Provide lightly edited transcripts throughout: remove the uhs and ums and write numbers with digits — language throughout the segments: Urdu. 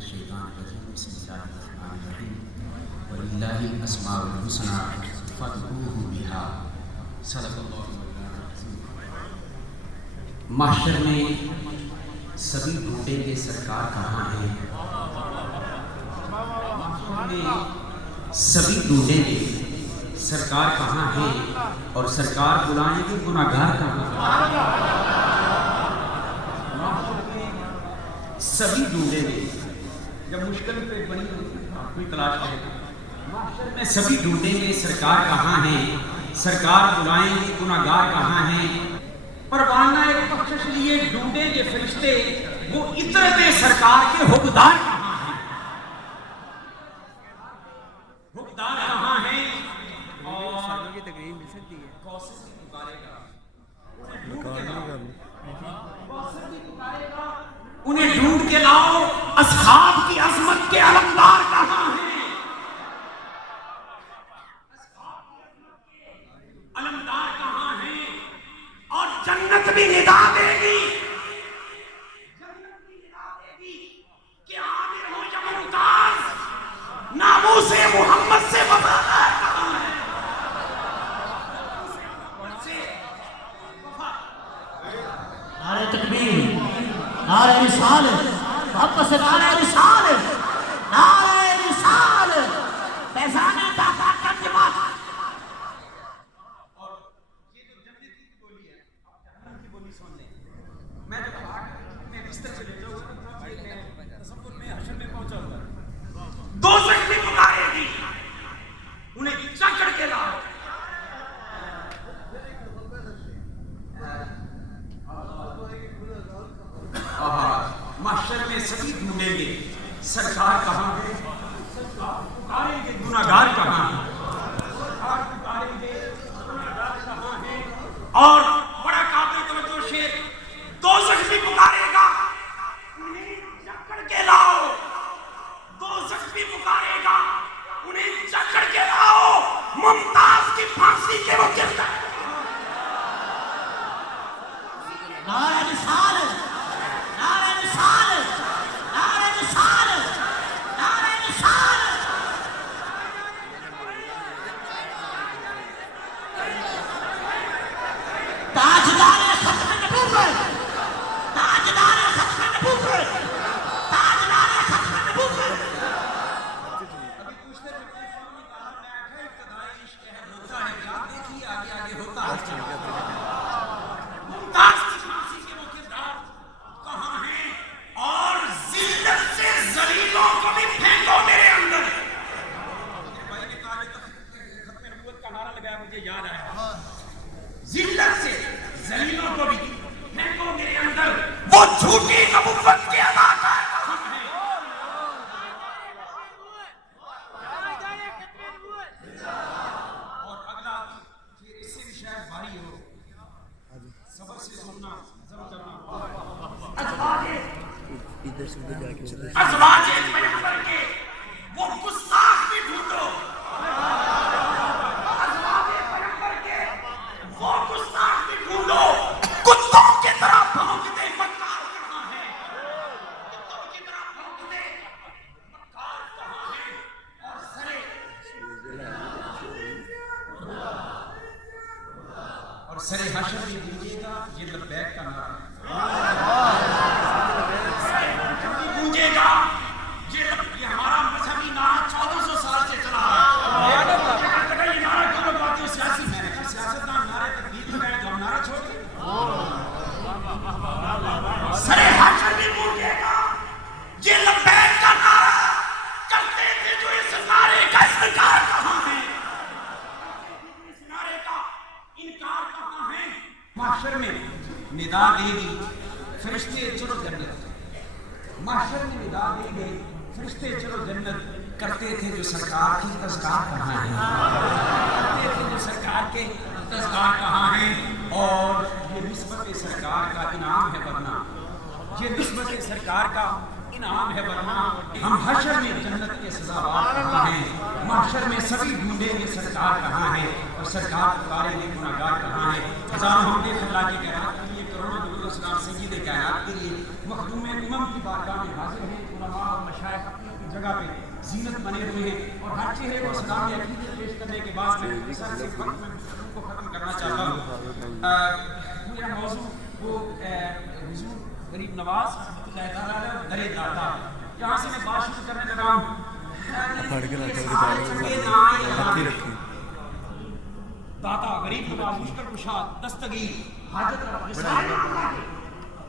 الشیطان الرجیم بسم اللہ الرحمن الرحیم وللہ الاسماء الحسنى فادعوہ بہا صدق اللہ العظیم۔ محشر میں سبھی ڈھونڈیں گے سرکار کہاں ہیں، محشر میں سبھی ڈھونڈیں گے سرکار کہاں ہیں، اور سرکار بلائیں گے گناہگار کہاں ہیں۔ سبھی ڈھونڈیں گے، جب مشکل پہ بنی کوئی تلاش کرے گا، محشر میں سبھی ڈھونڈیں گے سرکار کہاں ہیں، سرکار بلائیں گے گناہگار کہاں ہیں۔ پروانہ ایک بخشش لیے ڈھونڈیں گے فرشتے، وہ عطرت سرکار کے حقدار کہاں ہیں، حقدار کہاں ہیں۔ اور تقریر مل سکتی ہے، کوثر بھی پکارے گا، انہیں ڈھونڈ کے لاؤ، اصحاب کی عظمت کے علمدار کہاں ہیں، علمدار کہاں ہیں۔ اور جنت بھی ندا دے گی، کہ عامر ہو یا ممتاز، ناموس محمد سے وفادار کہاں ہے۔ نعرہ تکبیر، نعرہ رسالت، محبت سے نعرہ رسالت، نعرہ رسالت، فیضان داتا کا دماغ۔ اور یہ جو جنت کی بولی ہے، آپ جہنم کی بولی سن لیں۔ میں جب میں بستر سے لیٹا ہوا تھا، تصور میں حشر میں پہنچا ہوا، دوزخ بھی پکارے گی، انہیں جکڑ کے لاؤ۔ محشر میں سبھی ڈھونڈیں گے سرکار کہاں ہے، سرکار پکاریں گے گناہگار کہاں ہیں، سرکار پکاریں گے گناہگار کہاں ہیں۔ اور بڑا قابل توجہ شعر، دوزخ بھی پکارے گا، انہیں جکڑ کے لاؤ، دوزخ بھی پکارے گا، انہیں جکڑ کے لاؤ، ممتاز کی پھانسی کے وہ گرفتار۔ نعرہ رسالت، نعرہ رسالت، نعرہ رسالت، نعرہ رسالت۔ تاجدار ختم نبوت، تاجدار ختم نبوت، تاجدار ختم نبوت۔ ابھی پوچھتے تھے میں کہا ابتدائی عشق ہے ہوتا ہے کیا، دیکھیے آگے آگے ہوتا ہے۔ ممتاز کی پھانسی کے وہ کردار کہاں ہیں، اور ذلت سے ذلیلوں کو بھی پھینکو میرے اندر۔ بھائی نے کہا ختم نبوت کا نعرہ لگایا، مجھے یاد آیا، ذلت سے ذلیلوں کو بھی پھینکو میرے اندر، وہ جھوٹی نبوت کے اداکار کہاں ہیں۔ اور اگلا پھر اس سے بھی شاید بھاری ہو، صبر سے سننا، ضبط کرنا۔ ازواج پیغمبر کے وہ گستاخ بھی ڈھونڈو، ازواج پیغمبر کے وہ گستاخ بھی ڈھونڈو، کتوں کی طرح بھونکتے مکار کہاں ہیں، کتوں کی طرح بھونکتے مکار کہاں ہیں۔ اور سرے حشر میں گونجے گا یہ لبیک کا نعرہ، گونجے گا یہ ہمارا مذہبی نعرہ 1400 سال سے چلا ہے۔ یہ نعرہ کیوں لگواتے ہو سیاسی، میں نے کہا سیاستدان نعرے تکبیر لگائے تو ہم نعرہ چھوڑ دیں۔ سرے حشر میں گونجے گا یہ لبیک کا نعرہ، کرتے تھے جو اس نعرے کا انکار کہاں ہے، اس نعرے کا انکار کہاں ہے۔ محشر میں ندا دے گی فرشتے چلو جنت، محشر میں ندا دے گی فرشتے چلو جنت، کرتے تھے جو سرکار کی تذکار کہاں ہے، کرتے تھے جو سرکار کے تذکار کہاں ہیں۔ اور یہ نسبت سرکار کا انعام ہے ورنہ، یہ نسبت سرکار کا انعام ہے ورنہ ہم حشر میں جنت کے سزاوار کہاں ہیں۔ محشر میں سبھی ڈھونڈیں گے سرکار کہاں ہے، اور سرکار پکاریں گے گناہگار کہاں ہے۔ ہزاروں حمد اللہ کی کائنات کے لیے، کروڑوں درود و سلام سید کائنات کے لیے، مخدوم امم کی بارگاہ میں حاضر ہیں علماء اور مشائخ اپنی اپنی جگہ پہ زینت بنے ہوئے ہیں اور ہر چہرے کو اسلامی عقیدت پیش کرنے کے بعد میں سر سے وقت میں گفتگو کو ختم کرنا چاہتا ہوں. میرا موضوع وہ حضور غریب نواز رحمۃ اللہ تعالیٰ علیہ در داتا. یہاں سے میں بات شروع کرنے لگا ہوں. داتا غریب نواز مشکل کشا دستگیر حاجت روا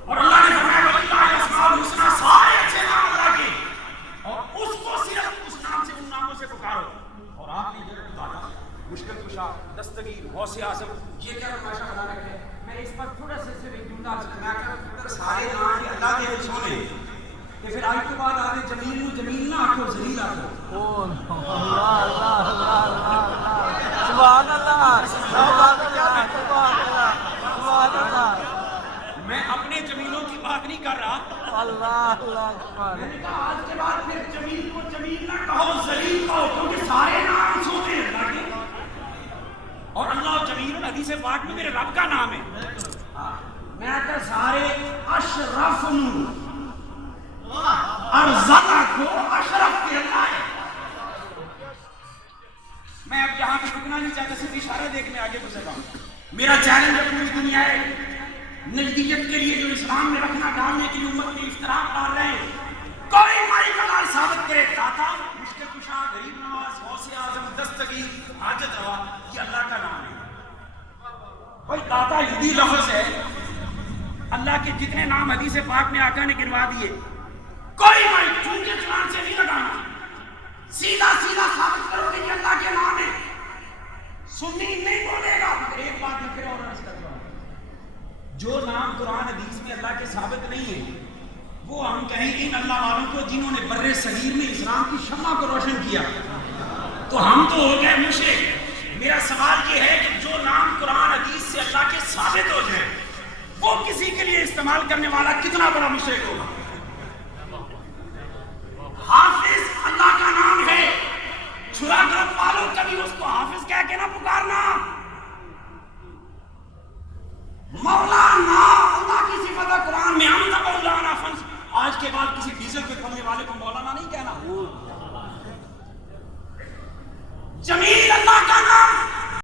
اور اللہ نے فرمایا واللہ اسماء الحسنی سارے اچھے نام اللہ کے اور اس کو صرف اس نام سے ان ناموں سے پکارو. اور آپ نے یہ داتا مشکل کشا دستگیر غوث اعظم یہ کیا فرمائشہ بنا رکھے. میں اس پر تھوڑا سا صرف ایک جملہ سنا کر سارے نام اللہ کے رسول ہیں کہ پھر آج کے بعد آگے جمیل جمیل نہ آکھو ذلیل آکھو. اللہ اللہ اللہ سبحان اللہ سبحان اللہ سبحان اللہ سبحان اللہ. میں اپنے جمیلوں کی بات نہیں کر رہا. اللہ اللہ میں نے کہا آج کے بعد پھر جمیل کو جمیل نہ کہو ذلیل کہو کیونکہ سارے نام سوتے ہیں اللہ کے اور اللہ جمیل حدیث پاک میں میرے رب کا نام ہے. میں کہا سارے اشرف ارزقہ کو اشرف کے اللہ ہے. میں اب یہاں پہ رکنا نہیں چاہتا صرف اشارہ دیکھ میں آگے گزر رہا ہوں. میرا چیلنج ہے پوری دنیا ہے نزدیکیت کے لیے جو اسلام میں رکھنا ڈالنے کے لیے امت کے افتراق ڈال رہے ہیں. کوئی ہماری کمال ثابت کرے. داتا مشکل کشا غریب نواز غوث اعظم دستگیر حاجت روا یہ اللہ کا نام ہے. بھائی داتا یہودی لفظ ہے. اللہ کے جتنے نام حدیث پاک میں آقا نے گنوا دیے کوئی ہماری چونکہ زبان سے نہیں لگانا. سیدھا سیدھا ثابت کرو کہ یہ اللہ کے نام ہے. سنی نہیں بولے گا. ایک بات میں پھر اور عرض کرتا ہوں جو نام قرآن حدیث میں اللہ کے ثابت نہیں ہے وہ ہم کہیں ان اللہ والوں کو جنہوں نے بر صغیر میں اسلام کی شمع کو روشن کیا تو ہم تو ہو گئے مشرک. میرا سوال یہ ہے کہ جو نام قرآن حدیث سے اللہ کے ثابت ہو جائے وہ کسی کے لیے استعمال کرنے والا کتنا بڑا مشرک ہوگا. حافظ اللہ کا نام ہے. چھرا گرد والوں کبھی اس